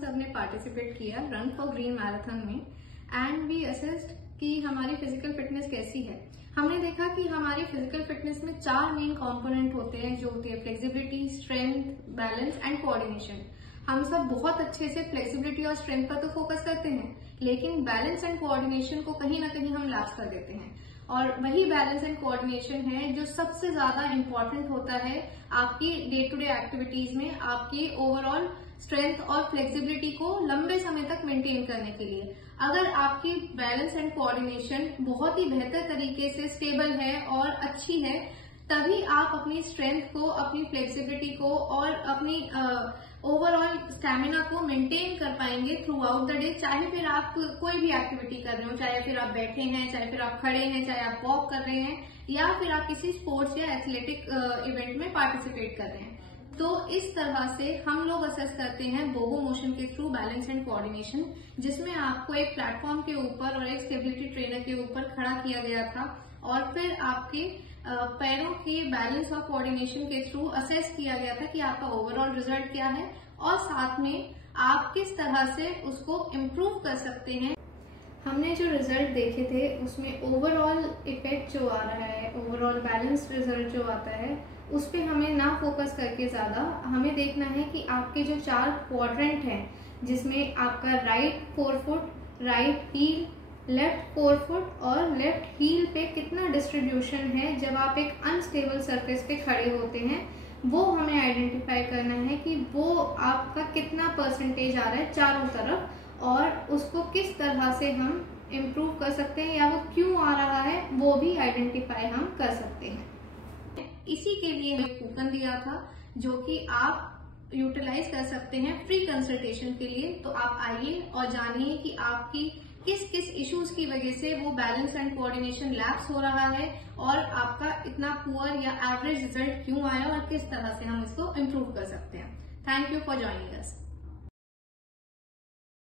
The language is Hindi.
सब ने पार्टिसिपेट किया रन फॉर ग्रीन मैराथन में एंड वी असेस्ड कि हमारी फिजिकल फिटनेस कैसी है। हमने देखा कि हमारी फिजिकल फिटनेस में 4 मेन कंपोनेंट होते हैं, जो होती है flexibility, strength, balance and coordination. हम सब बहुत अच्छे से फ्लेक्सिबिलिटी और स्ट्रेंथ पर तो फोकस करते हैं, लेकिन बैलेंस एंड कोऑर्डिनेशन को कहीं ना कहीं हम लैप्स कर देते हैं। और वही बैलेंस एंड कोऑर्डिनेशन है जो सबसे ज्यादा इंपॉर्टेंट होता है आपकी डे टू डे एक्टिविटीज में, आपकी ओवरऑल स्ट्रेंथ और फ्लेक्सिबिलिटी को लंबे समय तक मेंटेन करने के लिए। अगर आपकी बैलेंस एंड कोऑर्डिनेशन बहुत ही बेहतर तरीके से स्टेबल है और अच्छी है, तभी आप अपनी स्ट्रेंथ को, अपनी फ्लेक्सिबिलिटी को और अपनी ओवरऑल स्टैमिना को मेंटेन कर पाएंगे थ्रू आउट द डे। चाहे फिर आप कोई भी एक्टिविटी कर रहे हो, चाहे फिर आप बैठे हैं, चाहे फिर आप खड़े हैं, चाहे आप वॉक कर रहे हैं, या फिर आप किसी स्पोर्ट्स या एथलेटिक इवेंट में पार्टिसिपेट कर रहे हैं। तो इस तरह से हम लोग असेस करते हैं बोगो मोशन के थ्रू बैलेंस एंड कोऑर्डिनेशन, जिसमें आपको एक प्लेटफॉर्म के ऊपर और एक स्टेबिलिटी ट्रेनर के ऊपर खड़ा किया गया था और फिर आपके पैरों के बैलेंस और कोऑर्डिनेशन के थ्रू असेस किया गया था कि आपका ओवरऑल रिजल्ट क्या है और साथ में आप किस तरह से उसको इम्प्रूव कर सकते हैं। हमने जो रिजल्ट देखे थे उसमें ओवरऑल इफेक्ट जो आ रहा है, ओवरऑल बैलेंस रिजल्ट जो आता है, उस पे हमें ना फोकस करके ज्यादा हमें देखना है कि आपके जो 4 क्वाड्रेंट हैं, जिसमें आपका राइट फोरफुट, राइट हील, लेफ्ट फोरफुट और लेफ्ट हील पे कितना डिस्ट्रीब्यूशन है जब आप एक अनस्टेबल सरफेस पे खड़े होते हैं, वो हमें आइडेंटिफाई करना है कि वो आपका कितना परसेंटेज आ रहा है चारों तरफ, और उसको किस तरह से हम इम्प्रूव कर सकते हैं या वो क्यों आ रहा है वो भी आइडेंटिफाई हम कर सकते हैं। इसी के लिए हमें कूपन दिया था जो कि आप यूटिलाइज कर सकते हैं फ्री कंसल्टेशन के लिए। तो आप आइए और जानिए कि आपकी किस किस इश्यूज की वजह से वो बैलेंस एंड कोऑर्डिनेशन लैप्स हो रहा है और आपका इतना पुअर या एवरेज रिजल्ट क्यों आया और किस तरह से हम इसको इम्प्रूव कर सकते हैं। Thank you for joining us.